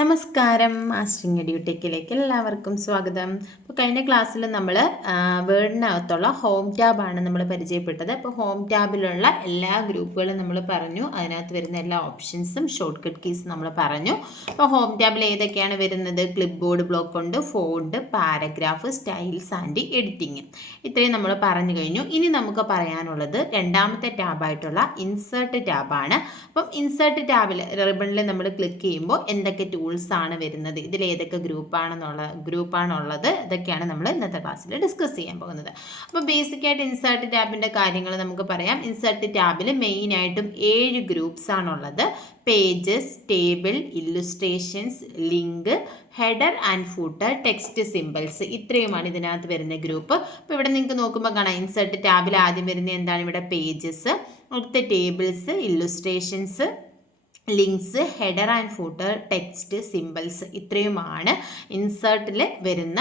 നമസ്കാരം. മാസ്റ്ററിംഗ് എഡ്യൂടെക്കിലേക്ക് എല്ലാവർക്കും സ്വാഗതം. അപ്പോൾ കഴിഞ്ഞ ക്ലാസ്സിൽ നമ്മൾ വേർഡിനകത്തുള്ള ഹോം ടാബാണ് നമ്മൾ പരിചയപ്പെട്ടത്. അപ്പോൾ ഹോം ടാബിലുള്ള എല്ലാ ഗ്രൂപ്പുകളും നമ്മൾ പറഞ്ഞു, അതിനകത്ത് വരുന്ന എല്ലാ ഓപ്ഷൻസും ഷോർട്ട് കട്ട് കീസ് നമ്മൾ പറഞ്ഞു. അപ്പോൾ ഹോം ടാബിൽ ഏതൊക്കെയാണ് വരുന്നത്? ക്ലിപ്പ് ബോർഡ് ബ്ലോക്ക് ഉണ്ട്, font, paragraph, styles and editing. ഇത്രയും നമ്മൾ പറഞ്ഞു കഴിഞ്ഞു. ഇനി നമുക്ക് പറയാനുള്ളത് രണ്ടാമത്തെ ടാബായിട്ടുള്ള ഇൻസേർട്ട് ടാബാണ്. അപ്പം ഇൻസേർട്ട് ടാബിൽ റിബണിൽ നമ്മൾ ക്ലിക്ക് ചെയ്യുമ്പോൾ എന്തൊക്കെ ടൂൾസ് ആണ് വരുന്നത്, ഇതിൽ ഏതൊക്കെ ഗ്രൂപ്പാണുള്ളത്, ഇതൊക്കെയാണ് നമ്മൾ ഇന്നത്തെ ക്ലാസ്സിൽ ഡിസ്കസ് ചെയ്യാൻ പോകുന്നത്. അപ്പോൾ ബേസിക്കായിട്ട് ഇൻസേർട്ട് ടാബിൻ്റെ കാര്യങ്ങൾ നമുക്ക് പറയാം. ഇൻസേർട്ട് ടാബിൽ മെയിനായിട്ടും 7 ഗ്രൂപ്പ്സ് ആണുള്ളത്. Pages, table, illustrations, link, header and footer, text, symbols, ഇത്രയുമാണ് ഇതിനകത്ത് വരുന്ന ഗ്രൂപ്പ്. അപ്പോൾ ഇവിടെ നിങ്ങൾക്ക് നോക്കുമ്പോൾ കാണാം, ഇൻസേർട്ട് ടാബിൽ ആദ്യം വരുന്ന എന്താണ്? ഇവിടെ പേജസ്, അടുത്ത tables, illustrations, links, header and footer, text, symbols, ഇത്രയുമാണ് ഇൻസേർട്ടിൽ വരുന്ന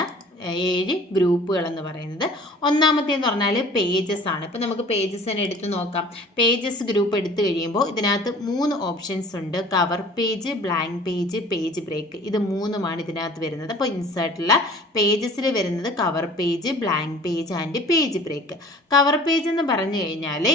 7 ഗ്രൂപ്പുകൾ എന്ന് പറയുന്നത്. ഒന്നാമത്തേന്ന് പറഞ്ഞാൽ പേജസ് ആണ്. ഇപ്പോൾ നമുക്ക് പേജസ് തന്നെ എടുത്ത് നോക്കാം. പേജസ് ഗ്രൂപ്പ് എടുത്തു കഴിയുമ്പോൾ ഇതിനകത്ത് 3 ഓപ്ഷൻസ് ഉണ്ട്. Cover page, blank page, page break, ഇത് 3ഉമാണ് ഇതിനകത്ത് വരുന്നത്. അപ്പോൾ ഇൻസേർട്ടിലെ പേജസിൽ വരുന്നത് cover page, blank page and page break. Cover page എന്ന് പറഞ്ഞു കഴിഞ്ഞാൽ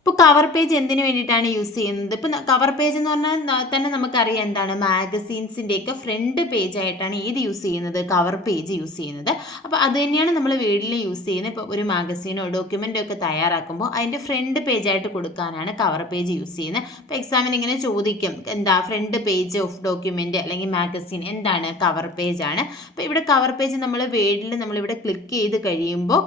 ഇപ്പോൾ കവർ പേജ് എന്തിനു വേണ്ടിയിട്ടാണ് യൂസ് ചെയ്യുന്നത്? ഇപ്പോൾ കവർ പേജ് എന്ന് പറഞ്ഞാൽ തന്നെ നമുക്കറിയാം എന്താണ്, മാഗസീൻസിൻ്റെയൊക്കെ ഫ്രണ്ട് പേജ് ആയിട്ടാണ് ഏത് യൂസ് ചെയ്യുന്നത്? കവർ പേജ് യൂസ് ചെയ്യുന്നത്. അപ്പോൾ അത് തന്നെയാണ് നമ്മൾ വീട്ടിൽ യൂസ് ചെയ്യുന്നത്. ഇപ്പോൾ ഒരു മാഗസീനോ ഡോക്യുമെൻ്റോ ഒക്കെ തയ്യാറാക്കുമ്പോൾ അതിൻ്റെ ഫ്രണ്ട് പേജായിട്ട് കൊടുക്കാനാണ് കവർ പേജ് യൂസ് ചെയ്യുന്നത്. അപ്പോൾ എക്സാമിന് ഇങ്ങനെ ചോദിക്കും, എന്താ ഫ്രണ്ട് പേജ് ഓഫ് ഡോക്യുമെൻ്റ് അല്ലെങ്കിൽ മാഗസീൻ എന്താണ്? കവർ പേജ് ആണ്. അപ്പോൾ ഇവിടെ കവർ പേജ് നമ്മൾ വേർഡിൽ നമ്മളിവിടെ ക്ലിക്ക് ചെയ്ത് കഴിയുമ്പോൾ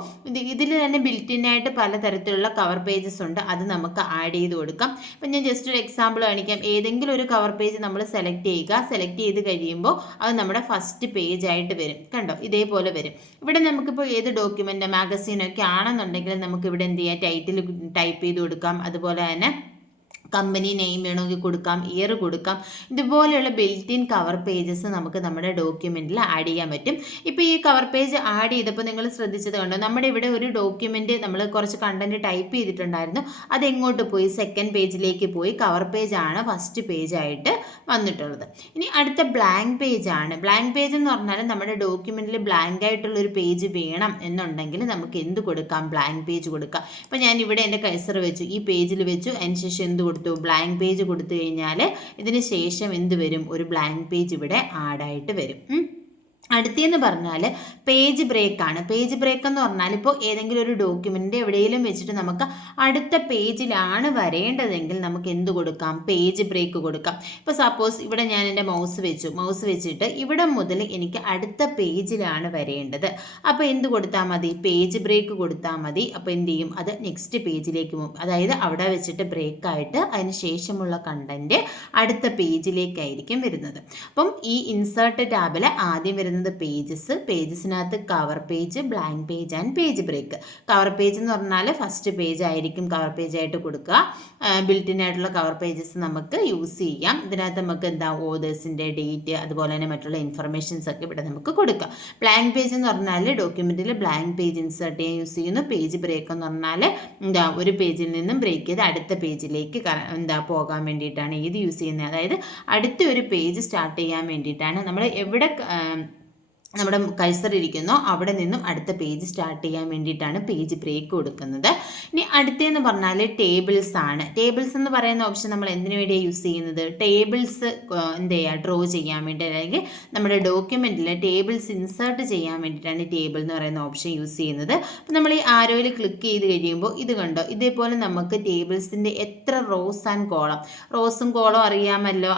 ഇതിൽ തന്നെ ബിൽറ്റിനായിട്ട് പലതരത്തിലുള്ള കവർ പേജസ് ഉണ്ട്. അത് നമുക്ക് ആഡ് ചെയ്ത് കൊടുക്കാം. അപ്പം ഞാൻ ജസ്റ്റ് ഒരു എക്സാമ്പിൾ കാണിക്കാം. ഏതെങ്കിലും ഒരു കവർ പേജ് നമ്മൾ സെലക്ട് ചെയ്യുക. സെലക്ട് ചെയ്ത് കഴിയുമ്പോൾ അത് നമ്മുടെ ഫസ്റ്റ് പേജ് ആയിട്ട് വരും. കണ്ടോ, ഇതേപോലെ വരും. ഇവിടെ നമുക്കിപ്പോൾ ഏത് ഡോക്യുമെൻ്റ്, മാഗസീനൊക്കെ ആണെന്നുണ്ടെങ്കിൽ നമുക്ക് ഇവിടെ എന്ത് ചെയ്യാം? ടൈറ്റിൽ ടൈപ്പ് ചെയ്ത് കൊടുക്കാം. അതുപോലെ തന്നെ കമ്പനി നെയിം വേണമെങ്കിൽ കൊടുക്കാം, ഇയർ കൊടുക്കാം. ഇതുപോലെയുള്ള ബിൽറ്റ് ഇൻ കവർ പേജസ് നമുക്ക് നമ്മുടെ ഡോക്യുമെൻറ്റിൽ ആഡ് ചെയ്യാൻ പറ്റും. ഇപ്പോൾ ഈ കവർ പേജ് ആഡ് ചെയ്തപ്പോൾ നിങ്ങൾ ശ്രദ്ധിച്ചത് കണ്ടോ, നമ്മുടെ ഇവിടെ ഒരു ഡോക്യുമെൻറ്റ് നമ്മൾ കുറച്ച് കണ്ടൻറ്റ് ടൈപ്പ് ചെയ്തിട്ടുണ്ടായിരുന്നു. അതെങ്ങോട്ട് പോയി? സെക്കൻഡ് പേജിലേക്ക് പോയി. കവർ പേജാണ് ഫസ്റ്റ് പേജായിട്ട് വന്നിട്ടുള്ളത്. ഇനി അടുത്ത ബ്ലാങ്ക് പേജാണ്. ബ്ലാങ്ക് പേജ് എന്ന് പറഞ്ഞാൽ നമ്മുടെ ഡോക്യുമെൻറ്റിൽ ബ്ലാങ്ക് ആയിട്ടുള്ളൊരു പേജ് വേണം എന്നുണ്ടെങ്കിൽ നമുക്ക് എന്ത് കൊടുക്കാം? ബ്ലാങ്ക് പേജ് കൊടുക്കാം. ഇപ്പോൾ ഞാൻ ഇവിടെ എൻ്റെ കഴ്സർ വെച്ചു, ഈ പേജിൽ വെച്ചു, അതിന് ശേഷം എന്ത് കൊടുത്തു? ബ്ലാങ്ക് പേജ് കൊടുത്തു കഴിഞ്ഞാൽ ഇതിന് ശേഷം എന്ത് വരും? ഒരു ബ്ലാങ്ക് പേജ് ഇവിടെ ആഡായിട്ട് വരും. അടുത്തെന്ന് പറഞ്ഞാൽ പേജ് ബ്രേക്കാണ്. പേജ് ബ്രേക്ക് എന്ന് പറഞ്ഞാൽ ഇപ്പോൾ ഏതെങ്കിലും ഒരു ഡോക്യുമെൻ്റ് എവിടെയെങ്കിലും വെച്ചിട്ട് നമുക്ക് അടുത്ത പേജിലാണ് വരേണ്ടതെങ്കിൽ നമുക്ക് എന്ത് കൊടുക്കാം? പേജ് ബ്രേക്ക് കൊടുക്കാം. ഇപ്പോൾ സപ്പോസ് ഇവിടെ ഞാൻ എൻ്റെ മൗസ് വെച്ചിട്ട് ഇവിടെ മുതൽ എനിക്ക് അടുത്ത പേജിലാണ് വരേണ്ടത്. അപ്പോൾ എന്ത് കൊടുത്താൽ മതി? പേജ് ബ്രേക്ക് കൊടുത്താൽ മതി. അപ്പോൾ എന്ത് ചെയ്യും? അത് നെക്സ്റ്റ് പേജിലേക്ക് പോകും. അതായത് അവിടെ വെച്ചിട്ട് ബ്രേക്കായിട്ട് അതിന് ശേഷമുള്ള കണ്ടൻറ്റ് അടുത്ത പേജിലേക്കായിരിക്കും വരുന്നത്. അപ്പം ഈ ഇൻസേർട്ട് ടാബിൽ ആദ്യം വരുന്നത് പേജസിനകത്ത് cover page, blank page and page break. Cover page എന്ന് പറഞ്ഞാൽ ഫസ്റ്റ് പേജ് ആയിരിക്കും കവർ പേജ് ആയിട്ട് കൊടുക്കുക. ബിൽറ്റിൻ ആയിട്ടുള്ള കവർ പേജസ് നമുക്ക് യൂസ് ചെയ്യാം. ഇതിനകത്ത് നമുക്ക് എന്താ, ഓതേഴ്സിൻ്റെ ഡേറ്റ്, അതുപോലെ തന്നെ മറ്റുള്ള ഇൻഫർമേഷൻസ് ഒക്കെ ഇവിടെ നമുക്ക് കൊടുക്കാം. ബ്ലാങ്ക് പേജ് എന്ന് പറഞ്ഞാൽ ഡോക്യുമെൻറ്റിൽ ബ്ലാങ്ക് പേജ് ഇൻസേർട്ട് ചെയ്യാൻ യൂസ് ചെയ്യുന്നു. പേജ് ബ്രേക്ക് എന്ന് പറഞ്ഞാൽ എന്താ, ഒരു പേജിൽ നിന്നും ബ്രേക്ക് ചെയ്ത് അടുത്ത പേജിലേക്ക് പോകാൻ വേണ്ടിയിട്ടാണ് ഇത് യൂസ് ചെയ്യുന്നത്. അതായത് അടുത്ത ഒരു പേജ് സ്റ്റാർട്ട് ചെയ്യാൻ വേണ്ടിയിട്ടാണ് നമ്മൾ എവിടെ നമ്മുടെ കഴ്സർ ഇരിക്കുന്നോ അവിടെ നിന്നും അടുത്ത പേജ് സ്റ്റാർട്ട് ചെയ്യാൻ വേണ്ടിയിട്ടാണ് പേജ് ബ്രേക്ക് കൊടുക്കുന്നത്. ഇനി അടുത്തതെന്ന് പറഞ്ഞാൽ ടേബിൾസ് ആണ്. ടേബിൾസ് എന്ന് പറയുന്ന ഓപ്ഷൻ നമ്മൾ എന്തിനു വേണ്ടിയാണ് യൂസ് ചെയ്യുന്നത്? ടേബിൾസ് എന്ത് ചെയ്യുക? ഡ്രോ ചെയ്യാൻ വേണ്ടി, അല്ലെങ്കിൽ നമ്മുടെ ഡോക്യുമെൻറ്റിൽ ടേബിൾസ് ഇൻസേർട്ട് ചെയ്യാൻ വേണ്ടിയിട്ടാണ് ടേബിൾ എന്ന് പറയുന്ന ഓപ്ഷൻ യൂസ് ചെയ്യുന്നത്. അപ്പോൾ നമ്മൾ ഈ ആരോയിൽ ക്ലിക്ക് ചെയ്ത് കഴിയുമ്പോൾ ഇത് കണ്ടോ, ഇതേപോലെ നമുക്ക് ടേബിൾസിൻ്റെ എത്ര റോസ് ആൻഡ് കോളം, റോസും കോളം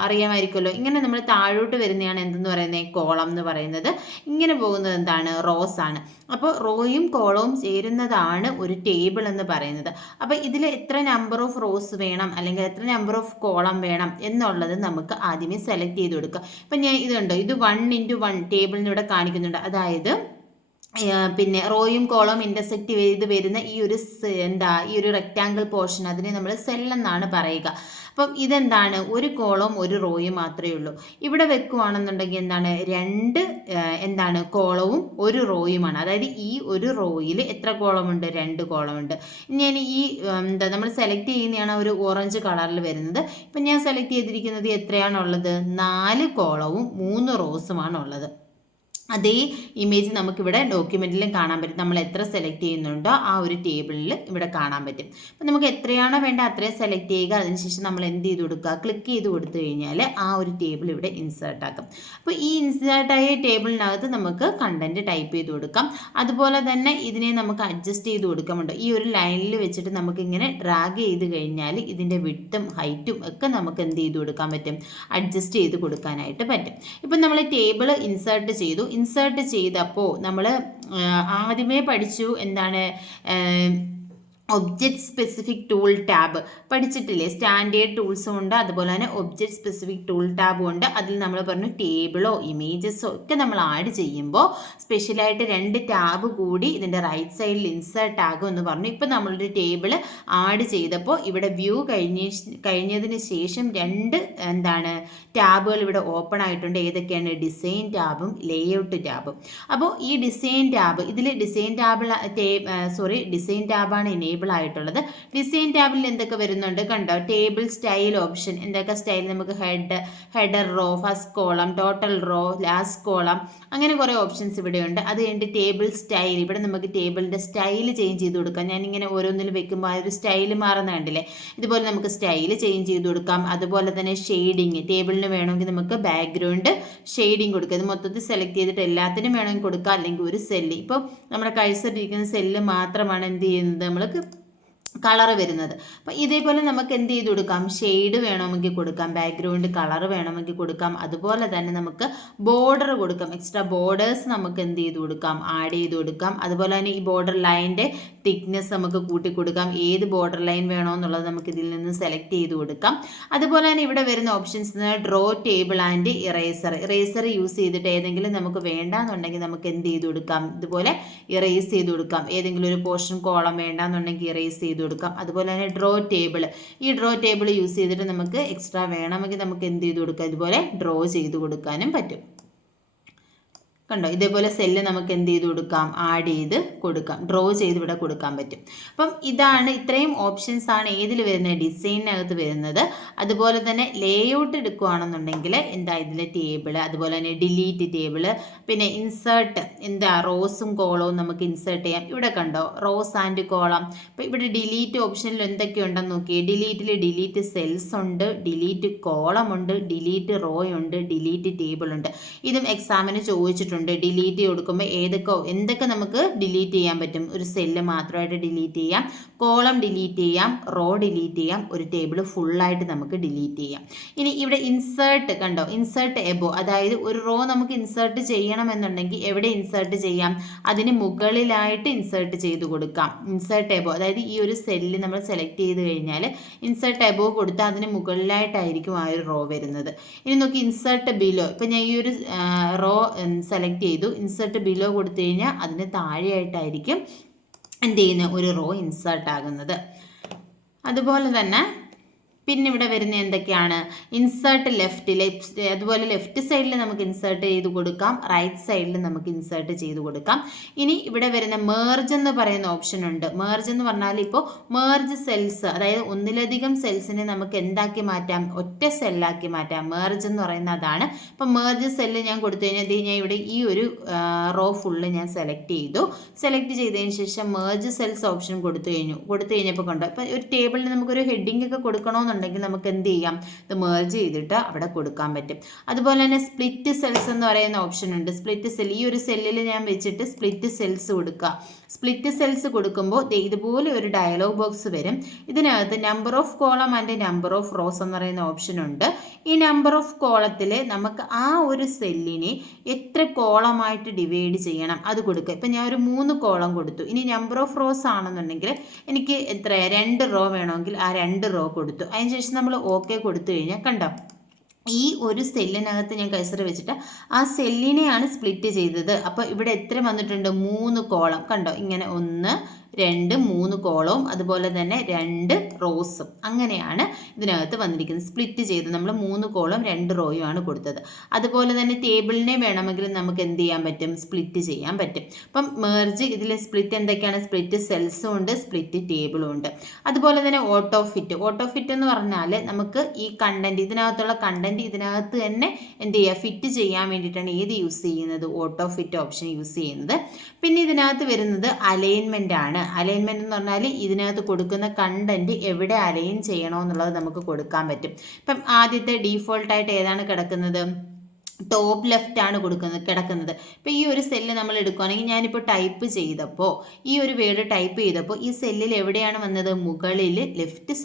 അറിയാമായിരിക്കുമല്ലോ. ഇങ്ങനെ നമ്മൾ താഴോട്ട് വരുന്നതാണ് എന്തെന്ന് പറയുന്നത്? കോളം എന്ന് പറയുന്നത്. ഇങ്ങനെ പോകുന്നത് എന്താണ്? റോസ് ആണ്. അപ്പോൾ റോയും കോളവും ചേരുന്നതാണ് ഒരു ടേബിൾ എന്ന് പറയുന്നത്. അപ്പോൾ ഇതിൽ എത്ര നമ്പർ ഓഫ് റോസ് വേണം അല്ലെങ്കിൽ എത്ര നമ്പർ ഓഫ് കോളം വേണം എന്നുള്ളത് നമുക്ക് ആദ്യമേ സെലക്ട് ചെയ്ത് കൊടുക്കുക. അപ്പം ഞാൻ ഇത് കണ്ടോ, ഇത് 1 × 1 ടേബിളിന് ഇവിടെ കാണിക്കുന്നുണ്ട്. അതായത് പിന്നെ റോയും കോളവും ഇൻ്റർസെക്റ്റ് ചെയ്ത് വരുന്ന ഈ ഒരു ഈ ഒരു റെക്റ്റാങ്കിൾ പോർഷൻ അതിനെ നമ്മൾ സെൽ എന്നാണ് പറയുക. അപ്പം ഇതെന്താണ്, ഒരു കോളവും ഒരു റോയും മാത്രമേ ഉള്ളൂ. ഇവിടെ വെക്കുവാണെന്നുണ്ടെങ്കിൽ എന്താണ്, എന്താണ് കോളവും ഒരു റോയുമാണ്. അതായത് ഈ ഒരു റോയിൽ എത്ര കോളമുണ്ട്, 2 കോളമുണ്ട്. ഞാൻ ഈ നമ്മൾ സെലക്ട് ചെയ്യുന്നതാണ് ഒരു ഓറഞ്ച് കളറിൽ വരുന്നത്. ഇപ്പം ഞാൻ സെലക്ട് ചെയ്തിരിക്കുന്നത് എത്രയാണുള്ളത്, 4 കോളവും 3 റോസുമാണ് ഉള്ളത്. അതേ ഇമേജ് നമുക്കിവിടെ ഡോക്യുമെൻറ്റിലും കാണാൻ പറ്റും. നമ്മൾ എത്ര സെലക്ട് ചെയ്യുന്നുണ്ടോ ആ ഒരു ടേബിളിൽ ഇവിടെ കാണാൻ പറ്റും. അപ്പം നമുക്ക് എത്രയാണോ വേണ്ട അത്രയും സെലക്ട് ചെയ്യുക. അതിനുശേഷം നമ്മൾ എന്ത് ചെയ്ത് കൊടുക്കുക, ക്ലിക്ക് ചെയ്ത് കൊടുത്തു കഴിഞ്ഞാൽ ആ ഒരു ടേബിൾ ഇവിടെ ഇൻസേർട്ട് ആക്കും. അപ്പോൾ ഈ ഇൻസേർട്ടായ ടേബിളിനകത്ത് നമുക്ക് കണ്ടൻറ്റ് ടൈപ്പ് ചെയ്ത് കൊടുക്കാം. അതുപോലെ തന്നെ ഇതിനെ നമുക്ക് അഡ്ജസ്റ്റ് ചെയ്ത് കൊടുക്കാമുണ്ട്. ഈ ഒരു ലൈനിൽ വെച്ചിട്ട് നമുക്കിങ്ങനെ ഡ്രാഗ് ചെയ്ത് കഴിഞ്ഞാൽ ഇതിൻ്റെ വിഡ്ത്തും ഹൈറ്റും ഒക്കെ നമുക്ക് എന്ത് ചെയ്ത് കൊടുക്കാൻ പറ്റും, അഡ്ജസ്റ്റ് ചെയ്ത് കൊടുക്കാനായിട്ട് പറ്റും. ഇപ്പം നമ്മൾ ടേബിൾ ഇൻസേർട്ട് ചെയ്തപ്പോൾ നമ്മൾ ആദ്യമേ പഠിച്ചു എന്താണ്, ഒബ്ജക്റ്റ് സ്പെസിഫിക് ടൂൾ ടാബ് പഠിച്ചിട്ടില്ലേ? സ്റ്റാൻഡേർഡ് ടൂൾസും ഉണ്ട്, അതുപോലെ തന്നെ ഒബ്ജക്റ്റ് സ്പെസിഫിക് ടൂൾ ടാബും ഉണ്ട്. അതിൽ നമ്മൾ പറഞ്ഞു ടേബിളോ ഇമേജസോ ഒക്കെ നമ്മൾ ആഡ് ചെയ്യുമ്പോൾ സ്പെഷ്യലായിട്ട് 2 ടാബ് കൂടി ഇതിൻ്റെ റൈറ്റ് സൈഡിൽ ഇൻസേർട്ട് ആകും എന്ന് പറഞ്ഞു. ഇപ്പം നമ്മളൊരു ടേബിൾ ആഡ് ചെയ്തപ്പോൾ ഇവിടെ വ്യൂ കഴിഞ്ഞതിന് ശേഷം 2 ടാബുകൾ ഇവിടെ ഓപ്പൺ ആയിട്ടുണ്ട്. ഏതൊക്കെയാണ്, ഡിസൈൻ ടാബും ലേഔട്ട് ടാബും. അപ്പോൾ ഈ ഡിസൈൻ ടാബാണ് എനേബിൾ ആയിട്ടുള്ളത്. ഡിസൈൻ ടാബിൽ എന്തൊക്കെ വരുന്നുണ്ട് കണ്ടോ, ടേബിൾ സ്റ്റൈൽ ഓപ്ഷൻ. എന്തൊക്കെ സ്റ്റൈൽ, നമുക്ക് header row, first column, total row, last column, അങ്ങനെ കുറേ ഓപ്ഷൻസ് ഇവിടെയുണ്ട്. അത് കഴിഞ്ഞിട്ട് ടേബിൾ സ്റ്റൈൽ, ഇവിടെ നമുക്ക് ടേബിളിൻ്റെ സ്റ്റൈൽ ചേഞ്ച് ചെയ്ത് കൊടുക്കാം. ഞാനിങ്ങനെ ഓരോന്നിൽ വെക്കുമ്പോൾ ആ ഒരു സ്റ്റൈൽ മാറുന്ന കണ്ടില്ലേ, ഇതുപോലെ നമുക്ക് സ്റ്റൈൽ ചേഞ്ച് ചെയ്ത് കൊടുക്കാം. അതുപോലെ തന്നെ ഷെയ്ഡിങ്, ടേബിളിന് വേണമെങ്കിൽ നമുക്ക് ബാക്ക്ഗ്രൗണ്ട് ഷെയ്ഡിങ് കൊടുക്കുക. ഇത് മൊത്തത്തിൽ സെലക്ട് ചെയ്തിട്ട് എല്ലാത്തിനും വേണമെങ്കിൽ കൊടുക്കാം, അല്ലെങ്കിൽ ഒരു സെല്ല്, ഇപ്പോൾ നമ്മുടെ കഴിച്ചിരിക്കുന്ന സെല്ല് മാത്രമാണ് എന്ത് ചെയ്യുന്നത്, നമ്മൾക്ക് കളർ വരുന്നത്. അപ്പം ഇതേപോലെ നമുക്ക് എന്ത് ചെയ്ത് കൊടുക്കാം, ഷെയ്ഡ് വേണമെങ്കിൽ കൊടുക്കാം, ബാക്ക്ഗ്രൗണ്ട് കളർ വേണമെങ്കിൽ കൊടുക്കാം. അതുപോലെ തന്നെ നമുക്ക് ബോർഡർ കൊടുക്കാം, എക്സ്ട്രാ ബോർഡേഴ്സ് നമുക്ക് എന്ത് ചെയ്ത് കൊടുക്കാം, ആഡ് ചെയ്ത് കൊടുക്കാം. അതുപോലെ തന്നെ ഈ ബോർഡർ ലൈനിൻ്റെ തിക്നെസ് നമുക്ക് കൂട്ടി കൊടുക്കാം. ഏത് ബോർഡർ ലൈൻ വേണമെന്നുള്ളത് നമുക്ക് ഇതിൽ നിന്ന് സെലക്ട് ചെയ്ത് കൊടുക്കാം. അതുപോലെ തന്നെ ഇവിടെ വരുന്ന options draw table and eraser use ചെയ്തിട്ട് ഏതെങ്കിലും നമുക്ക് വേണ്ടാന്നുണ്ടെങ്കിൽ നമുക്ക് എന്ത് ചെയ്ത് കൊടുക്കാം, ഇതുപോലെ ഇറേസ് ചെയ്ത് കൊടുക്കാം. ഏതെങ്കിലും ഒരു പോർഷൻ കോളം വേണ്ടാന്നുണ്ടെങ്കിൽ ഇറേസ് ചെയ്ത് കൊടുക്കാം. അതുപോലെ തന്നെ ഈ ഡ്രോ ടേബിൾ യൂസ് ചെയ്തിട്ട് നമുക്ക് എക്സ്ട്രാ വേണമെങ്കിൽ നമുക്ക് എന്ത് ചെയ്ത് കൊടുക്കാം, ഇതുപോലെ ഡ്രോ ചെയ്ത് കൊടുക്കാനും പറ്റും. കണ്ടോ, ഇതേപോലെ സെല്ല് നമുക്ക് എന്ത് ചെയ്ത് കൊടുക്കാം, ആഡ് ചെയ്ത് കൊടുക്കാം, ഡ്രോ ചെയ്ത് ഇവിടെ കൊടുക്കാൻ പറ്റും. അപ്പം ഇത്രയും ഓപ്ഷൻസ് ആണ് ഏതിൽ വരുന്നത്, ഡിസൈനിനകത്ത് വരുന്നത്. അതുപോലെ തന്നെ ലേഔട്ട് എടുക്കുകയാണെന്നുണ്ടെങ്കിൽ ഇതിൽ ടേബിൾ, അതുപോലെ തന്നെ ഡിലീറ്റ് ടേബിൾ, പിന്നെ ഇൻസേർട്ട് റോസും കോളവും നമുക്ക് ഇൻസേർട്ട് ചെയ്യാം. ഇവിടെ കണ്ടോ, റോസ് ആൻഡ് കോളം. അപ്പോൾ ഇവിടെ ഡിലീറ്റ് ഓപ്ഷനിൽ എന്തൊക്കെയുണ്ടെന്ന് നോക്കിയേ. ഡിലീറ്റ് സെൽസ് ഉണ്ട്, ഡിലീറ്റ് കോളം ഉണ്ട്, ഡിലീറ്റ് റോ ഉണ്ട്, ഡിലീറ്റ് ടേബിൾ ഉണ്ട്. ഇതും എക്സാമിന് ചോദിച്ചിട്ടുണ്ട്. ഡിലീറ്റ് കൊടുക്കുമ്പോൾ എന്തൊക്കെ നമുക്ക് ഡിലീറ്റ് ചെയ്യാൻ പറ്റും, ഒരു സെല്ല് മാത്രമായിട്ട് ഡിലീറ്റ് ചെയ്യാം, കോളം ഡിലീറ്റ് ചെയ്യാം, റോ ഡിലീറ്റ് ചെയ്യാം, ഒരു ടേബിൾ ഫുള്ളായിട്ട് നമുക്ക് ഡിലീറ്റ് ചെയ്യാം. ഇനി ഇവിടെ ഇൻസേർട്ട് കണ്ടോ, ഇൻസേർട്ട് എബോ, അതായത് ഒരു റോ നമുക്ക് ഇൻസേർട്ട് ചെയ്യണമെന്നുണ്ടെങ്കിൽ എവിടെ ഇൻസേർട്ട് ചെയ്യാം, അതിന് മുകളിലായിട്ട് ഇൻസേർട്ട് ചെയ്ത് കൊടുക്കാം. ഇൻസേർട്ട് എബോ, അതായത് ഈ ഒരു സെല്ല് നമ്മൾ സെലക്ട് ചെയ്ത് കഴിഞ്ഞാൽ ഇൻസേർട്ട് എബോ കൊടുത്താൽ അതിന് മുകളിലായിട്ടായിരിക്കും ആ ഒരു റോ വരുന്നത്. ഇനി നോക്കി ഇൻസേർട്ട് ബിലോ, ഇപ്പം ഞാൻ ഈ ഒരു റോ സെലക്ട് ചെയ്തു, ഇൻസേർട്ട് ബിലോ കൊടുത്തു കഴിഞ്ഞാൽ അതിന് താഴെയായിട്ടായിരിക്കും എന്ത് ചെയ്യുന്ന ഒരു റോ ഇൻസേർട്ട് ആകുന്നത്. അതുപോലെ തന്നെ പിന്നെ ഇവിടെ വരുന്ന എന്തൊക്കെയാണ്, ഇൻസേർട്ട് ലെഫ്റ്റ്, അതുപോലെ ലെഫ്റ്റ് സൈഡിൽ നമുക്ക് ഇൻസേർട്ട് ചെയ്ത് കൊടുക്കാം, റൈറ്റ് സൈഡിൽ നമുക്ക് ഇൻസേർട്ട് ചെയ്ത് കൊടുക്കാം. ഇനി ഇവിടെ വരുന്ന മേർജ് എന്ന് പറയുന്ന ഓപ്ഷൻ ഉണ്ട്. മേർജ് എന്ന് പറഞ്ഞാൽ ഇപ്പോൾ മേർജ് സെൽസ്, അതായത് ഒന്നിലധികം സെൽസിനെ നമുക്ക് എന്താക്കി മാറ്റാം, ഒറ്റ സെല്ലാക്കി മാറ്റാം. മേർജ് എന്ന് പറയുന്ന അതാണ്. ഇപ്പം മേർജ് സെല്ല് ഞാൻ കൊടുത്തു കഴിഞ്ഞാൽ ഞാൻ ഇവിടെ ഈ ഒരു റോ ഫുള്ള് ഞാൻ സെലക്ട് ചെയ്തതിന് ശേഷം മേർജ് സെൽസ് ഓപ്ഷൻ കൊടുത്തു കഴിഞ്ഞപ്പോൾ കണ്ടോ, ഇപ്പം ഒരു ടേബിളിൽ നമുക്കൊരു ഹെഡിങ് ഒക്കെ കൊടുക്കണമെന്നുണ്ടെങ്കിൽ നമുക്ക് എന്ത് ചെയ്യാം, ഇത് മേർജ് ചെയ്തിട്ട് അവിടെ കൊടുക്കാൻ പറ്റും. അതുപോലെ തന്നെ സ്പ്ലിറ്റ് സെൽസ് എന്ന് പറയുന്ന ഓപ്ഷൻ ഉണ്ട്. സ്പ്ലിറ്റ് സെൽ, ഈ ഒരു സെല്ലിൽ ഞാൻ വെച്ചിട്ട് സ്പ്ലിറ്റ് സെൽസ് കൊടുക്കുക. സ്പ്ലിറ്റ് സെൽസ് കൊടുക്കുമ്പോൾ ഇതുപോലെ ഒരു ഡയലോഗ് ബോക്സ് വരും. ഇതിനകത്ത് number of column and number of rows എന്ന് പറയുന്ന ഓപ്ഷൻ ഉണ്ട്. ഈ നമ്പർ ഓഫ് കോളത്തിൽ നമുക്ക് ആ ഒരു സെല്ലിനെ എത്ര കോളമായിട്ട് ഡിവൈഡ് ചെയ്യണം അത് കൊടുക്കുക. ഇപ്പം ഞാൻ ഒരു 3 കോളം കൊടുത്തു. ഇനി നമ്പർ ഓഫ് റോസ് ആണെന്നുണ്ടെങ്കിൽ എനിക്ക് 2 റോ വേണമെങ്കിൽ ആ 2 റോ കൊടുത്തു. അതിനുശേഷം നമ്മൾ ഓക്കെ കൊടുത്തു കഴിഞ്ഞാൽ കണ്ടോ, ഈ ഒരു സെല്ലിനകത്ത് ഞാൻ കഴ്സർ വെച്ചിട്ട് ആ സെല്ലിനെയാണ് സ്പ്ലിറ്റ് ചെയ്തത്. അപ്പോൾ ഇവിടെ എത്ര വന്നിട്ടുണ്ട്? 3 കോളം. കണ്ടോ? ഇങ്ങനെ 1 2 3 കോളവും അതുപോലെ തന്നെ 2 റോസും അങ്ങനെയാണ് ഇതിനകത്ത് വന്നിരിക്കുന്നത്. സ്പ്ലിറ്റ് ചെയ്ത് നമ്മൾ 3 കോളം 2 റോയും ആണ് കൊടുത്തത്. അതുപോലെ തന്നെ ടേബിളിനെ വേണമെങ്കിൽ നമുക്ക് എന്ത് ചെയ്യാൻ പറ്റും? സ്പ്ലിറ്റ് ചെയ്യാൻ പറ്റും. അപ്പം മെർജ് ഇതിൽ സ്പ്ലിറ്റ് എന്തൊക്കെയാണ്? സ്പ്ലിറ്റ് സെൽസും ഉണ്ട്, സ്പ്ലിറ്റ് ടേബിളും ഉണ്ട്. അതുപോലെ തന്നെ ഓട്ടോ ഫിറ്റ് എന്ന് പറഞ്ഞാൽ നമുക്ക് ഈ കണ്ടന്റ് ഇതിനകത്തുള്ള കണ്ടന്റ് ഇതിനകത്ത് തന്നെ എന്ത് ചെയ്യുക? ഫിറ്റ് ചെയ്യാൻ വേണ്ടിയിട്ടാണ് ഏത് യൂസ് ചെയ്യുന്നത്? ഓട്ടോ ഫിറ്റ് ഓപ്ഷൻ യൂസ് ചെയ്യുന്നത്. പിന്നെ ഇതിനകത്ത് വരുന്നത് അലൈൻമെൻ്റ് ആണ്. അലൈൻമെന്റ് എന്ന് പറഞ്ഞാൽ ഇതിനകത്ത് കൊടുക്കുന്ന കണ്ടന്റ് എവിടെ അലൈൻ ചെയ്യണമെന്നുള്ളത് നമുക്ക് കൊടുക്കാൻ പറ്റും. ഇപ്പം ആദ്യത്തെ ഡീഫോൾട്ടായിട്ട് ഏതാണ് കിടക്കുന്നത്? ടോപ്പ് ലെഫ്റ്റ് ആണ് കിടക്കുന്നത്. ഇപ്പോൾ ഈ ഒരു സെല്ല് നമ്മൾ എടുക്കുകയാണെങ്കിൽ ഞാനിപ്പോൾ ടൈപ്പ് ചെയ്തപ്പോൾ ഈ ഒരു വേർഡ് ടൈപ്പ് ചെയ്തപ്പോൾ ഈ സെല്ലിൽ എവിടെയാണ് വന്നത്? മുകളിൽ ലെഫ്റ്റ്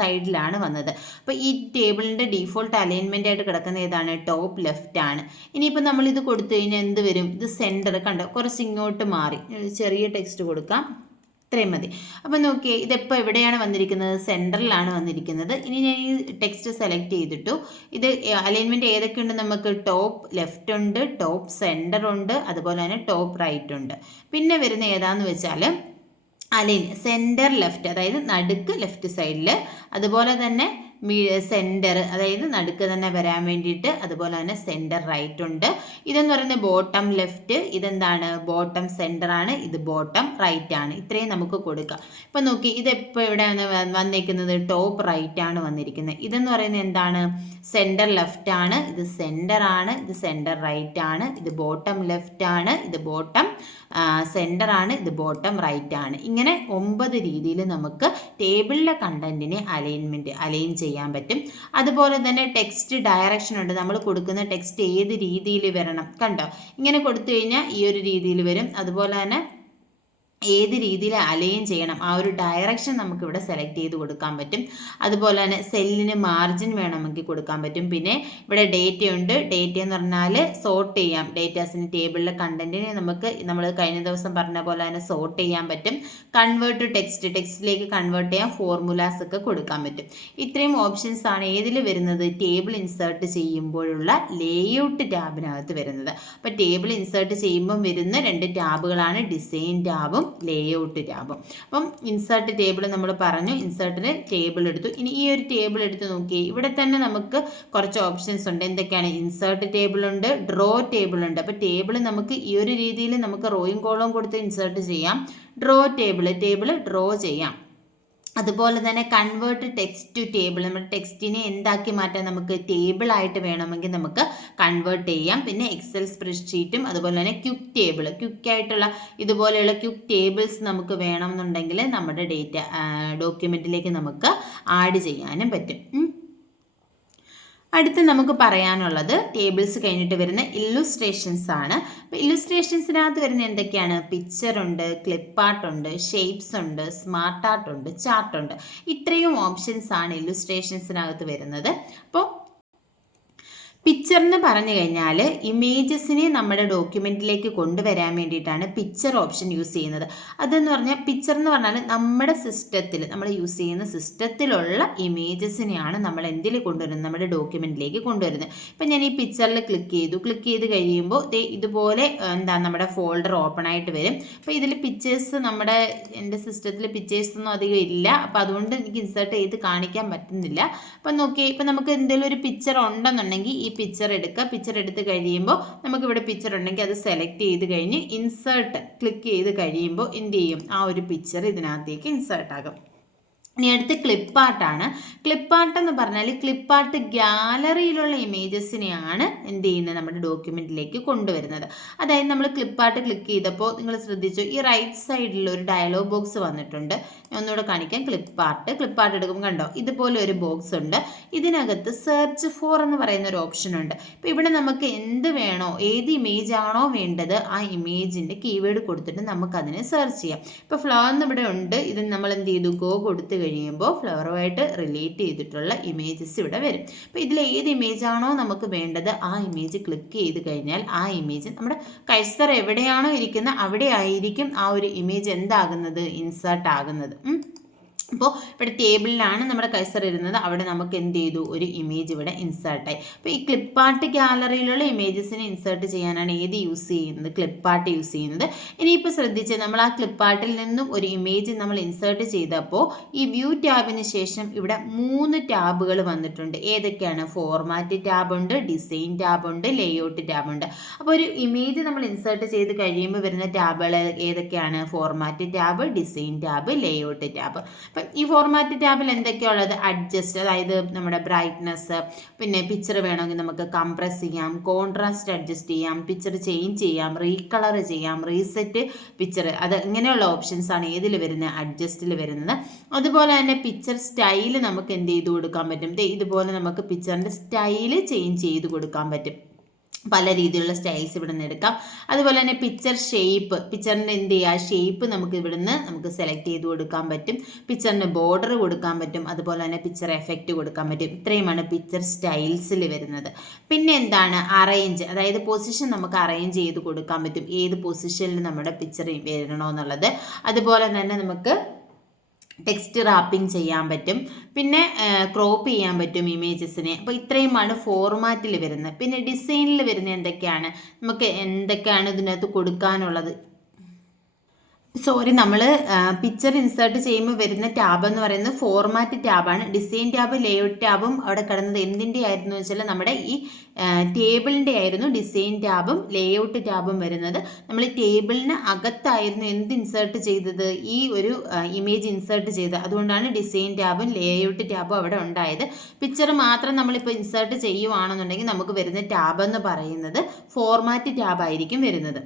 സൈഡിലാണ് വന്നത്. അപ്പോൾ ഈ ടേബിളിൻ്റെ ഡീഫോൾട്ട് അലൈൻമെൻ്റ് ആയിട്ട് കിടക്കുന്ന ഏതാണ്? ടോപ്പ് ലെഫ്റ്റ് ആണ്. ഇനിയിപ്പോൾ നമ്മളിത് കൊടുത്തു കഴിഞ്ഞാൽ എന്ത് വരും? ഇത് സെൻറ്റർ കണ്ടോ? കുറച്ച് ഇങ്ങോട്ട് മാറി ചെറിയ ടെക്സ്റ്റ് കൊടുക്കാം. ഇത്രയും മതി. അപ്പം നോക്കിയേ, ഇതെപ്പോൾ എവിടെയാണ് വന്നിരിക്കുന്നത്? സെൻറ്ററിലാണ് വന്നിരിക്കുന്നത്. ഇനി ഞാൻ ഈ ടെക്സ്റ്റ് സെലക്ട് ചെയ്തിട്ടു. ഇത് അലൈൻമെൻറ്റ് ഏതൊക്കെ ഉണ്ട്? നമുക്ക് ടോപ്പ് ലെഫ്റ്റ് ഉണ്ട്, ടോപ്പ് സെൻറ്റർ ഉണ്ട്, അതുപോലെ തന്നെ ടോപ്പ് റൈറ്റ് ഉണ്ട്. പിന്നെ വരുന്ന ഏതാണെന്ന് വെച്ചാൽ സെൻറ്റർ ലെഫ്റ്റ്, അതായത് നടുക്ക് ലെഫ്റ്റ് സൈഡിൽ, അതുപോലെ തന്നെ സെൻറ്റർ, അതായത് നടുക്ക് തന്നെ വരാൻ വേണ്ടിയിട്ട്, അതുപോലെ തന്നെ സെൻറ്റർ റൈറ്റ് ഉണ്ട്. ഇതെന്ന് പറയുന്നത് ബോട്ടം ലെഫ്റ്റ്, ഇതെന്താണ്? ബോട്ടം സെൻറ്റർ ആണ്, ഇത് ബോട്ടം റൈറ്റ് ആണ്. ഇത്രയും നമുക്ക് കൊടുക്കാം. ഇപ്പം നോക്കി, ഇതെപ്പോൾ എവിടെയാണ് വന്നിരിക്കുന്നത്? ടോപ്പ് റൈറ്റ് ആണ് വന്നിരിക്കുന്നത്. ഇതെന്ന് പറയുന്നത് എന്താണ്? സെൻറ്റർ ലെഫ്റ്റ് ആണ്, ഇത് സെൻറ്റർ ആണ്, ഇത് സെൻറ്റർ റൈറ്റ് ആണ്, ഇത് ബോട്ടം ലെഫ്റ്റ് ആണ്, ഇത് ബോട്ടം സെൻറ്റർ ആണ്, ഇത് ബോട്ടം റൈറ്റ് ആണ്. ഇങ്ങനെ 9 രീതിയിൽ നമുക്ക് ടേബിളിലെ കണ്ടന്റിനെ അലൈൻ ചെയ്യാൻ പറ്റും. അതുപോലെ തന്നെ ടെക്സ്റ്റ് ഡയറക്ഷൻ ഉണ്ട്. നമ്മൾ കൊടുക്കുന്ന ടെക്സ്റ്റ് ഏത് രീതിയിൽ വരണം? കണ്ടോ? ഇങ്ങനെ കൊടുത്തു കഴിഞ്ഞാൽ ഈ ഒരു രീതിയിൽ വരും. അതുപോലെ തന്നെ ഏത് രീതിയിൽ അലൈൻ ചെയ്യണം ആ ഒരു ഡയറക്ഷൻ നമുക്കിവിടെ സെലക്ട് ചെയ്ത് കൊടുക്കാൻ പറ്റും. അതുപോലെ തന്നെ സെല്ലിന് മാർജിൻ വേണമെങ്കിൽ കൊടുക്കാൻ പറ്റും. പിന്നെ ഇവിടെ ഡേറ്റയുണ്ട്. ഡേറ്റ എന്ന് പറഞ്ഞാൽ സോർട്ട് ചെയ്യാം. ഡേറ്റാസിന് ടേബിളിലെ കണ്ടന്റിനെ നമ്മൾ കഴിഞ്ഞ ദിവസം പറഞ്ഞ പോലെ തന്നെ സോർട്ട് ചെയ്യാൻ പറ്റും. കൺവേർട്ട് ടു ടെക്സ്റ്റിലേക്ക് കൺവേർട്ട് ചെയ്യാൻ ഫോർമുലാസ് ഒക്കെ കൊടുക്കാൻ പറ്റും. ഇത്രയും ഓപ്ഷൻസ് ആണ് ഏതിൽ വരുന്നത്? ടേബിൾ ഇൻസേർട്ട് ചെയ്യുമ്പോഴുള്ള ലേഔട്ട് ടാബിനകത്ത് വരുന്നത്. അപ്പോൾ ടേബിൾ ഇൻസേർട്ട് ചെയ്യുമ്പം വരുന്ന 2 ടാബുകളാണ് ഡിസൈൻ ടാബും ലേഔട്ട് ടാബും. അപ്പം ഇൻസേർട്ട് ടേബിൾ നമ്മൾ പറഞ്ഞു. ഇൻസേർട്ടിന് ടേബിൾ എടുത്തു. ഇനി ഈ ഒരു ടേബിൾ എടുത്ത് നോക്കി, ഇവിടെ തന്നെ നമുക്ക് കുറച്ച് ഓപ്ഷൻസ് ഉണ്ട്. എന്തൊക്കെയാണ്? ഇൻസേർട്ട് ടേബിൾ ഉണ്ട്, ഡ്രോ ടേബിൾ ഉണ്ട്. അപ്പോൾ ടേബിൾ നമുക്ക് ഈ ഒരു രീതിയിൽ നമുക്ക് റോയും കോളവും കൊടുത്ത് ഇൻസേർട്ട് ചെയ്യാം. ഡ്രോ ടേബിൾ ഡ്രോ ചെയ്യാം. അതുപോലെ തന്നെ കൺവേർട്ട് ടെക്സ്റ്റ് ടു ടേബിൾ, നമ്മുടെ ടെക്സ്റ്റിനെ എന്താക്കി മാറ്റാം? നമുക്ക് ടേബിളായിട്ട് വേണമെങ്കിൽ നമുക്ക് കൺവേർട്ട് ചെയ്യാം. പിന്നെ എക്സൽ സ്പ്രെഡ്ഷീറ്റും അതുപോലെ തന്നെ ക്വിക്കായിട്ടുള്ള ഇതുപോലെയുള്ള ക്വിക്ക് ടേബിൾസ് നമുക്ക് വേണമെന്നുണ്ടെങ്കിൽ നമ്മുടെ ഡോക്യുമെൻറ്റിലേക്ക് നമുക്ക് ആഡ് ചെയ്യാനും പറ്റും. അടുത്ത് നമുക്ക് പറയാനുള്ളത് ടേബിൾസ് കഴിഞ്ഞിട്ട് വരുന്ന ഇല്ലുസ്ട്രേഷൻസ് ആണ്. അപ്പോൾ ഇല്ലുസ്ട്രേഷൻസിനകത്ത് വരുന്ന എന്തൊക്കെയാണ്? പിക്ചർ ഉണ്ട്, ക്ലിപ്പ് ആർട്ട് ഉണ്ട്, ഷേപ്സ് ഉണ്ട്, സ്മാർട്ട് ആർട്ട് ഉണ്ട്, ചാർട്ട് ഉണ്ട്. ഇത്രയും ഓപ്ഷൻസ് ആണ് ഇല്ലുസ്ട്രേഷൻസിനകത്ത് വരുന്നത്. അപ്പോൾ പിക്ചർ എന്ന് പറഞ്ഞു കഴിഞ്ഞാൽ ഇമേജസിനെ നമ്മുടെ ഡോക്യുമെൻറ്റിലേക്ക് കൊണ്ടുവരാൻ വേണ്ടിയിട്ടാണ് പിക്ചർ ഓപ്ഷൻ യൂസ് ചെയ്യുന്നത്. അതെന്ന് പറഞ്ഞാൽ പിക്ചർ എന്ന് പറഞ്ഞാൽ നമ്മുടെ സിസ്റ്റത്തിൽ നമ്മൾ യൂസ് ചെയ്യുന്ന സിസ്റ്റത്തിലുള്ള ഇമേജസിനെയാണ് നമ്മൾ എന്തിൽ കൊണ്ടുവരുന്നത്? നമ്മുടെ ഡോക്യുമെൻറ്റിലേക്ക് കൊണ്ടുവരുന്നത്. ഇപ്പം ഞാൻ ഈ പിക്ചറിൽ ക്ലിക്ക് ചെയ്ത് കഴിയുമ്പോൾ ഇതുപോലെ നമ്മുടെ ഫോൾഡർ ഓപ്പൺ ആയിട്ട് വരും. അപ്പോൾ ഇതിൽ പിക്ചേഴ്സ് എൻ്റെ സിസ്റ്റത്തിൽ പിക്ചേഴ്സ് ഒന്നും അധികം ഇല്ല. അപ്പോൾ അതുകൊണ്ട് എനിക്ക് ഇൻസേർട്ട് ചെയ്ത് കാണിക്കാൻ പറ്റുന്നില്ല. അപ്പം നോക്കി, ഇപ്പം നമുക്ക് എന്തെങ്കിലും ഒരു പിക്ചർ ഉണ്ടെന്നുണ്ടെങ്കിൽ ഈ പിക്ചർ എടുത്ത് കഴിയുമ്പോൾ നമുക്കിവിടെ പിക്ചർ ഉണ്ടെങ്കിൽ അത് സെലക്ട് ചെയ്ത് കഴിഞ്ഞ് ഇൻസേർട്ട് ക്ലിക്ക് ചെയ്ത് കഴിയുമ്പോൾ എന്ത് ചെയ്യും? ആ ഒരു പിക്ചർ ഇതിനകത്തേക്ക് ഇൻസേർട്ട് ആകും. ഇനി അടുത്ത് ക്ലിപ്പാർട്ടാണ്. ക്ലിപ്പാർട്ട് എന്ന് പറഞ്ഞാൽ ക്ലിപ്പാർട്ട് ഗ്യാലറിയിലുള്ള ഇമേജസിനെയാണ് എന്ത് ചെയ്യുന്നത്? നമ്മുടെ ഡോക്യുമെൻറ്റിലേക്ക് കൊണ്ടുവരുന്നത്. അതായത് നമ്മൾ ക്ലിപ്പാർട്ട് ക്ലിക്ക് ചെയ്തപ്പോൾ നിങ്ങൾ ശ്രദ്ധിച്ചു, ഈ റൈറ്റ് സൈഡിൽ ഒരു ഡയലോഗ് ബോക്സ് വന്നിട്ടുണ്ട്. ഞാൻ ഒന്നുകൂടെ കാണിക്കാം. ക്ലിപ്പാർട്ട് എടുക്കുമ്പോൾ കണ്ടോ, ഇതുപോലെ ഒരു ബോക്സ് ഉണ്ട്. ഇതിനകത്ത് സെർച്ച് ഫോർ എന്ന് പറയുന്ന ഒരു ഓപ്ഷൻ ഉണ്ട്. ഇപ്പോൾ ഇവിടെ നമുക്ക് എന്ത് വേണോ, ഏത് ഇമേജ് ആണോ വേണ്ടത് ആ ഇമേജിൻ്റെ കീവേഡ് കൊടുത്തിട്ട് നമുക്കതിനെ സെർച്ച് ചെയ്യാം. ഇപ്പോൾ ഫ്ലവർ എന്ന് ഇവിടെ ഉണ്ട്. ഇത് നമ്മൾ എന്ത് ചെയ്തു? ഗോ കൊടുത്ത് കഴിയുമ്പോൾ ഫ്ലവറുമായിട്ട് റിലേറ്റ് ചെയ്തിട്ടുള്ള ഇമേജസ് ഇവിടെ വരും. അപ്പോൾ ഇതിൽ ഏത് ഇമേജ് ആണോ നമുക്ക് വേണ്ടത് ആ ഇമേജ് ക്ലിക്ക് ചെയ്ത് കഴിഞ്ഞാൽ ആ ഇമേജ് നമ്മുടെ കഴ്സർ എവിടെയാണോ ഇരിക്കുന്നത് അവിടെ ആയിരിക്കും ആ ഒരു ഇമേജ് എന്താകുന്നത്? ഇൻസേർട്ട് ആകുന്നത്. അപ്പോൾ ഇവിടെ ടേബിളിലാണ് നമ്മുടെ കഴ്സർ ഇരുന്നത്, അവിടെ നമുക്ക് എന്ത് ചെയ്തു, ഒരു ഇമേജ് ഇവിടെ ഇൻസേർട്ടായി. അപ്പോൾ ഈ ക്ലിപ്പാർട്ട് ഗാലറിയിലുള്ള ഇമേജസിനെ ഇൻസേർട്ട് ചെയ്യാനാണ് ഏത് യൂസ് ചെയ്യുന്നത്, ക്ലിപ്പാർട്ട് യൂസ് ചെയ്യുന്നത്. ഇനിയിപ്പോൾ ശ്രദ്ധിച്ച്, നമ്മൾ ആ ക്ലിപ്പാർട്ടിൽ നിന്നും ഒരു ഇമേജ് നമ്മൾ ഇൻസേർട്ട് ചെയ്തപ്പോൾ ഈ വ്യൂ ടാബിന് ശേഷം ഇവിടെ 3 ടാബുകൾ വന്നിട്ടുണ്ട്. ഏതൊക്കെയാണ്? ഫോർമാറ്റ് ടാബുണ്ട്, ഡിസൈൻ ടാബുണ്ട്, ലേഔട്ട് ടാബുണ്ട്. അപ്പോൾ ഒരു ഇമേജ് നമ്മൾ ഇൻസേർട്ട് ചെയ്ത് കഴിയുമ്പോൾ വരുന്ന ടാബുകൾ ഏതൊക്കെയാണ്? Format tab, design tab, layout tab. അപ്പം ഈ ഫോർമാറ്റ് ടാബിൽ എന്തൊക്കെയുള്ളത്? അഡ്ജസ്റ്റ്, അതായത് നമ്മുടെ ബ്രൈറ്റ്നസ്, പിന്നെ പിക്ചർ വേണമെങ്കിൽ നമുക്ക് കംപ്രസ് ചെയ്യാം, കോൺട്രാസ്റ്റ് അഡ്ജസ്റ്റ് ചെയ്യാം, പിക്ചർ ചേഞ്ച് ചെയ്യാം, റീകളർ ചെയ്യാം, റീസെറ്റ് പിക്ചർ, അത് ഇങ്ങനെയുള്ള ഓപ്ഷൻസ് ആണ് ഏതിൽ വരുന്നത്? അഡ്ജസ്റ്റിൽ വരുന്നത്. അതുപോലെ തന്നെ പിക്ചർ സ്റ്റൈൽ നമുക്ക് എന്ത് ചെയ്ത് കൊടുക്കാൻ പറ്റും? ഇതുപോലെ നമുക്ക് പിക്ചറിൻ്റെ സ്റ്റൈല് ചേഞ്ച് ചെയ്ത് കൊടുക്കാൻ പറ്റും. പല രീതിയിലുള്ള സ്റ്റൈൽസ് ഇവിടെ നിന്ന് എടുക്കാം. അതുപോലെ തന്നെ പിക്ചർ ഷേപ്പ്, പിക്ചറിൻ്റെ എന്ത് ചെയ്യുക, ഷേപ്പ് നമുക്ക് ഇവിടുന്ന് നമുക്ക് സെലക്ട് ചെയ്ത് കൊടുക്കാൻ പറ്റും. പിക്ചറിന് ബോർഡർ കൊടുക്കാൻ പറ്റും. അതുപോലെ തന്നെ പിക്ചർ എഫക്റ്റ് കൊടുക്കാൻ പറ്റും. ഇത്രയുമാണ് പിക്ചർ സ്റ്റൈൽസിൽ വരുന്നത്. പിന്നെ എന്താണ്? അറേഞ്ച്, അതായത് പൊസിഷൻ നമുക്ക് അറേഞ്ച് ചെയ്ത് കൊടുക്കാൻ പറ്റും, ഏത് പൊസിഷനിൽ നമ്മുടെ പിക്ചർ വരണമെന്നുള്ളത്. അതുപോലെ തന്നെ നമുക്ക് ടെക്സ്റ്റ് റാപ്പിംഗ് ചെയ്യാൻ പറ്റും, പിന്നെ ക്രോപ്പ് ചെയ്യാൻ പറ്റും ഇമേജസിനെ. അപ്പോൾ ഇത്രയുമാണ് ഫോർമാറ്റിൽ വരുന്നത്. പിന്നെ ഡിസൈനിൽ വരുന്നത് എന്തൊക്കെയാണ്? നമുക്ക് എന്തൊക്കെയാണ് ഇതിനകത്ത് കൊടുക്കാനുള്ളത്? നമ്മൾ പിക്ചർ ഇൻസേർട്ട് ചെയ്യുമ്പോൾ വരുന്ന ടാബ് എന്ന് പറയുന്നത് ഫോർമാറ്റ് ടാബാണ്. ഡിസൈൻ ടാബ്, ലേഔട്ട് ടാബും അവിടെ കിടന്നത് എന്തിൻ്റെ ആയിരുന്നു വെച്ചാൽ നമ്മുടെ ഈ ടേബിളിൻ്റെ ആയിരുന്നു ഡിസൈൻ ടാബും ലേഔട്ട് ടാബും വരുന്നത്. നമ്മൾ ടേബിളിന് അകത്തായിരുന്നു എന്ത് ഇൻസേർട്ട് ചെയ്തത്? ഈ ഒരു ഇമേജ് ഇൻസേർട്ട് ചെയ്തത്. അതുകൊണ്ടാണ് ഡിസൈൻ ടാബും ലേഔട്ട് ടാബും അവിടെ ഉണ്ടായത്. പിക്ചർ മാത്രം നമ്മളിപ്പോൾ ഇൻസേർട്ട് ചെയ്യുവാണെന്നുണ്ടെങ്കിൽ നമുക്ക് വരുന്ന ടാബ് എന്ന് പറയുന്നത് ഫോർമാറ്റ് ടാബായിരിക്കും വരുന്നത്.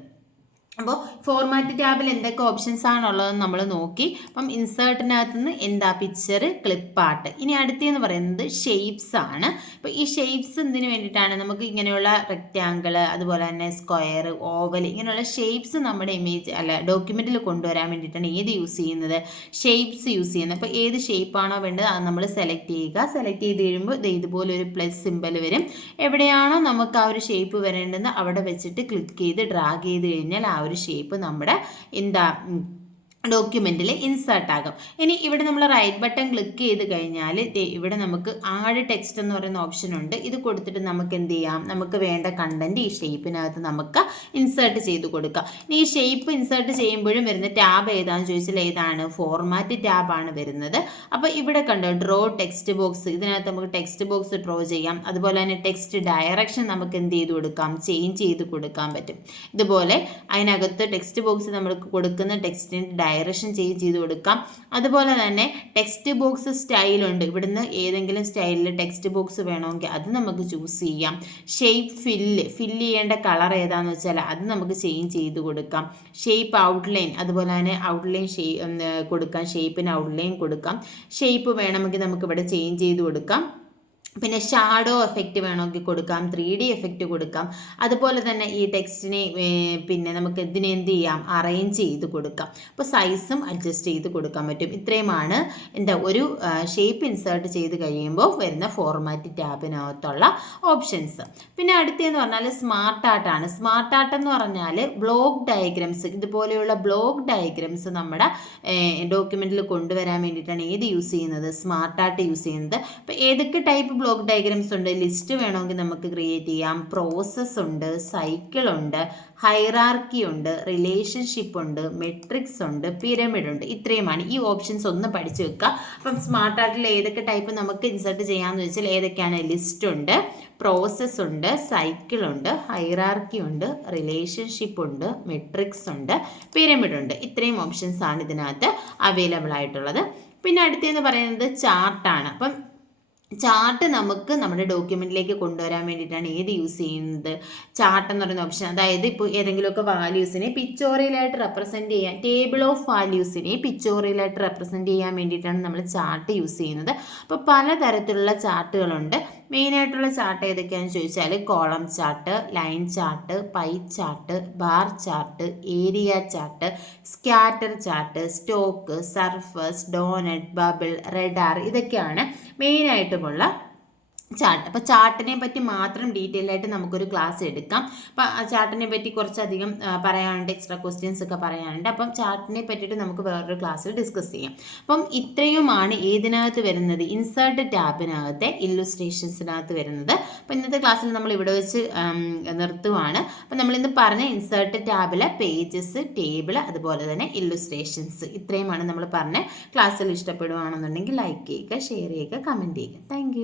അപ്പോൾ ഫോർമാറ്റ് ടാബിൽ എന്തൊക്കെ ഓപ്ഷൻസ് ആണുള്ളതെന്ന് നമ്മൾ നോക്കി. അപ്പം ഇൻസേർട്ടിനകത്ത് നിന്ന് എന്താ? Picture, clip art. ഇനി അടുത്തെന്ന് പറയുന്നത് ഷേപ്സ് ആണ്. അപ്പോൾ ഈ ഷേപ്സ് എന്തിനു വേണ്ടിയിട്ടാണ്? നമുക്ക് ഇങ്ങനെയുള്ള റെക്റ്റാങ്കിൾ, അതുപോലെ തന്നെ സ്ക്വയർ, ഓവൽ, ഇങ്ങനെയുള്ള ഷേപ്സ് നമ്മുടെ ഇമേജ് ഡോക്യുമെൻറ്റിൽ കൊണ്ടുവരാൻ വേണ്ടിയിട്ടാണ് ഏത് യൂസ് ചെയ്യുന്നത്? ഷേപ്സ് യൂസ് ചെയ്യുന്നത്. അപ്പോൾ ഏത് ഷേപ്പാണോ വേണ്ടത് അത് നമ്മൾ സെലക്ട് ചെയ്യുക. സെലക്ട് ചെയ്ത് കഴിയുമ്പോൾ ഇതുപോലെ ഒരു പ്ലസ് സിമ്പൽ വരും. എവിടെയാണോ നമുക്ക് ആ ഒരു ഷേപ്പ് വരേണ്ടത് അവിടെ വെച്ചിട്ട് ക്ലിക്ക് ചെയ്ത് ഡ്രാഗ് ചെയ്ത് കഴിഞ്ഞാൽ ആ ഒരു ഷേപ്പ് നമ്മുടെ ഡോക്യുമെൻറ്റിൽ ഇൻസേർട്ട് ആകും. ഇനി ഇവിടെ നമ്മൾ റൈറ്റ് ബട്ടൺ ക്ലിക്ക് ചെയ്ത് കഴിഞ്ഞാൽ ഇവിടെ നമുക്ക് ആഡ് ടെക്സ്റ്റ് എന്ന് പറയുന്ന ഓപ്ഷൻ ഉണ്ട്. ഇത് കൊടുത്തിട്ട് നമുക്ക് എന്ത് ചെയ്യാം? നമുക്ക് വേണ്ട കണ്ടന്റ് ഈ ഷേപ്പിനകത്ത് നമുക്ക് ഇൻസേർട്ട് ചെയ്ത് കൊടുക്കാം. ഇനി ഈ ഷേപ്പ് ഇൻസേർട്ട് ചെയ്യുമ്പോഴും വരുന്ന ടാബ് ഏതാണെന്ന് ചോദിച്ചാൽ ഏതാണ്? ഫോർമാറ്റ് ടാബാണ് വരുന്നത്. അപ്പോൾ ഇവിടെ കണ്ടോ, ഡ്രോ ടെക്സ്റ്റ് ബോക്സ്, ഇതിനകത്ത് നമുക്ക് ടെക്സ്റ്റ് ബോക്സ് ഡ്രോ ചെയ്യാം. അതുപോലെ തന്നെ ടെക്സ്റ്റ് ഡയറക്ഷൻ നമുക്ക് എന്ത് ചെയ്ത് കൊടുക്കാം? ചേഞ്ച് ചെയ്ത് കൊടുക്കാൻ പറ്റും. ഇതുപോലെ അതിനകത്ത് ടെക്സ്റ്റ് ബോക്സ് നമ്മൾക്ക് കൊടുക്കുന്ന ടെക്സ്റ്റിൻ്റെ ഡയറക്ഷൻ ചേഞ്ച് ചെയ്ത് കൊടുക്കാം. അതുപോലെ തന്നെ ടെക്സ്റ്റ് ബോക്സ് സ്റ്റൈലുണ്ട്. ഇവിടുന്ന് ഏതെങ്കിലും സ്റ്റൈലിൽ ടെക്സ്റ്റ് ബോക്സ് വേണമെങ്കിൽ അത് നമുക്ക് ചൂസ് ചെയ്യാം. ഷേപ്പ് ഫില്ല് ചെയ്യേണ്ട കളർ ഏതാണെന്ന് വെച്ചാൽ അത് നമുക്ക് ചേഞ്ച് ചെയ്ത് കൊടുക്കാം. ഷേപ്പ് ഔട്ട്ലൈൻ, അതുപോലെ തന്നെ ഔട്ട്ലൈൻ കൊടുക്കാം. ഷേപ്പിന് ഔട്ട്ലൈൻ കൊടുക്കാം. ഷേപ്പ് വേണമെങ്കിൽ നമുക്കിവിടെ ചേഞ്ച് ചെയ്ത് കൊടുക്കാം. പിന്നെ ഷാഡോ എഫക്റ്റ് വേണമെങ്കിൽ കൊടുക്കാം, 3D എഫക്റ്റ് കൊടുക്കാം. അതുപോലെ തന്നെ ഈ ടെക്സ്റ്റിനെ പിന്നെ നമുക്ക് ഇതിനെ എന്ത് ചെയ്യാം? അറേഞ്ച് ചെയ്ത് കൊടുക്കാം. അപ്പോൾ സൈസും അഡ്ജസ്റ്റ് ചെയ്ത് കൊടുക്കാൻ പറ്റും. ഇത്രയുമാണ് ഒരു ഷേപ്പ് ഇൻസേർട്ട് ചെയ്ത് കഴിയുമ്പോൾ വരുന്ന ഫോർമാറ്റ് ടാബിനകത്തുള്ള ഓപ്ഷൻസ്. പിന്നെ അടുത്തെന്ന് പറഞ്ഞാൽ സ്മാർട്ട് ആർട്ടാണ്. സ്മാർട്ട് ആർട്ട് എന്ന് പറഞ്ഞാൽ ബ്ലോക്ക് ഡയഗ്രംസ്, ഇതുപോലെയുള്ള ബ്ലോക്ക് ഡയഗ്രംസ് നമ്മുടെ ഡോക്യുമെൻറ്റിൽ കൊണ്ടുവരാൻ വേണ്ടിയിട്ടാണ് ഏത് യൂസ് ചെയ്യുന്നത്? സ്മാർട്ട് ആർട്ട് യൂസ് ചെയ്യുന്നത്. അപ്പോൾ ഏതൊക്കെ ടൈപ്പ് ബ്ലോക്ക് ഡയഗ്രംസ് ഉണ്ട്? ലിസ്റ്റ് വേണമെങ്കിൽ നമുക്ക് ക്രിയേറ്റ് ചെയ്യാം, പ്രോസസ് ഉണ്ട്, സൈക്കിൾ ഉണ്ട്, ഹൈറാർക്കി ഉണ്ട്, റിലേഷൻഷിപ്പ് ഉണ്ട്, മെട്രിക്സ് ഉണ്ട്, പിരമിഡ് ഉണ്ട്. ഇത്രയുമാണ്. ഈ ഓപ്ഷൻസ് ഒന്ന് പഠിച്ചു വെക്കുക. അപ്പം സ്മാർട്ട് ആർട്ടിൽ ഏതൊക്കെ ടൈപ്പ് നമുക്ക് ഇൻസേർട്ട് ചെയ്യാമെന്ന് വെച്ചാൽ ഏതൊക്കെയാണ്? ലിസ്റ്റ് ഉണ്ട്, പ്രോസസ് ഉണ്ട്, സൈക്കിൾ ഉണ്ട്, ഹൈറാർക്കി ഉണ്ട്, റിലേഷൻഷിപ്പ് ഉണ്ട്, മെട്രിക്സ് ഉണ്ട്, പിരമിഡ് ഉണ്ട്. ഇത്രയും ഓപ്ഷൻസ് ആണ് ഇതിനകത്ത് അവൈലബിൾ ആയിട്ടുള്ളത്. പിന്നെ അടുത്തെന്ന് പറയുന്നത് ചാർട്ടാണ്. അപ്പം ചാർട്ട് നമുക്ക് നമ്മുടെ ഡോക്യുമെൻറ്റിലേക്ക് കൊണ്ടുവരാൻ വേണ്ടിയിട്ടാണ് ഏത് യൂസ് ചെയ്യുന്നത്? ചാർട്ട് എന്ന് പറയുന്ന ഓപ്ഷൻ. അതായത് ഇപ്പോൾ ഏതെങ്കിലുമൊക്കെ വാല്യൂസിനെ പിക്ചോറിയലായിട്ട് റെപ്രസെൻറ്റ് ചെയ്യാൻ, ടേബിൾ ഓഫ് വാല്യൂസിനെ പിക്ചോറിയലായിട്ട് റെപ്രസെൻറ്റ് ചെയ്യാൻ വേണ്ടിയിട്ടാണ് നമ്മൾ ചാർട്ട് യൂസ് ചെയ്യുന്നത്. അപ്പോൾ പലതരത്തിലുള്ള ചാർട്ടുകളുണ്ട്. മെയിനായിട്ടുള്ള ചാർട്ട് ഏതൊക്കെയാണെന്ന് ചോദിച്ചാൽ column chart, line chart, pie chart, bar chart, area chart, scatter chart, stock, surface, doughnut, bubble, radar, ഇതൊക്കെയാണ് മെയിനായിട്ടുമുള്ള ചാർട്ട്. അപ്പോൾ ചാർട്ടിനെ പറ്റി മാത്രം ഡീറ്റെയിൽ ആയിട്ട് നമുക്കൊരു ക്ലാസ് എടുക്കാം. അപ്പോൾ ആ ചാർട്ടിനെ പറ്റി കുറച്ചധികം പറയാനുണ്ട്, എക്സ്ട്രാ ക്വസ്റ്റ്യൻസ് ഒക്കെ പറയാനുണ്ട്. അപ്പം ചാർട്ടിനെ പറ്റിയിട്ട് നമുക്ക് വേറൊരു ക്ലാസ്സിൽ ഡിസ്കസ് ചെയ്യാം. അപ്പം ഇത്രയുമാണ് ഏതിനകത്ത് വരുന്നത്, ഇൻസേർട്ട് ടാബിനകത്തെ ഇല്ലുസ്ട്രേഷൻസിനകത്ത് വരുന്നത്. അപ്പോൾ ഇന്നത്തെ ക്ലാസ്സിൽ നമ്മൾ ഇവിടെ വെച്ച് നിർത്തുവാണ്. അപ്പോൾ നമ്മളിന്ന് പറഞ്ഞ ഇൻസേർട്ട് ടാബിലെ പേജസ്, ടേബിൾ, അതുപോലെ തന്നെ ഇല്ലുസ്ട്രേഷൻസ്, ഇത്രയുമാണ് നമ്മൾ പറഞ്ഞ ക്ലാസ്സിൽ. ഇഷ്ടപ്പെടുകയാണെന്നുണ്ടെങ്കിൽ ലൈക്ക് ചെയ്യുക, ഷെയർ ചെയ്യുക, കമൻറ്റ് ചെയ്യുക. താങ്ക്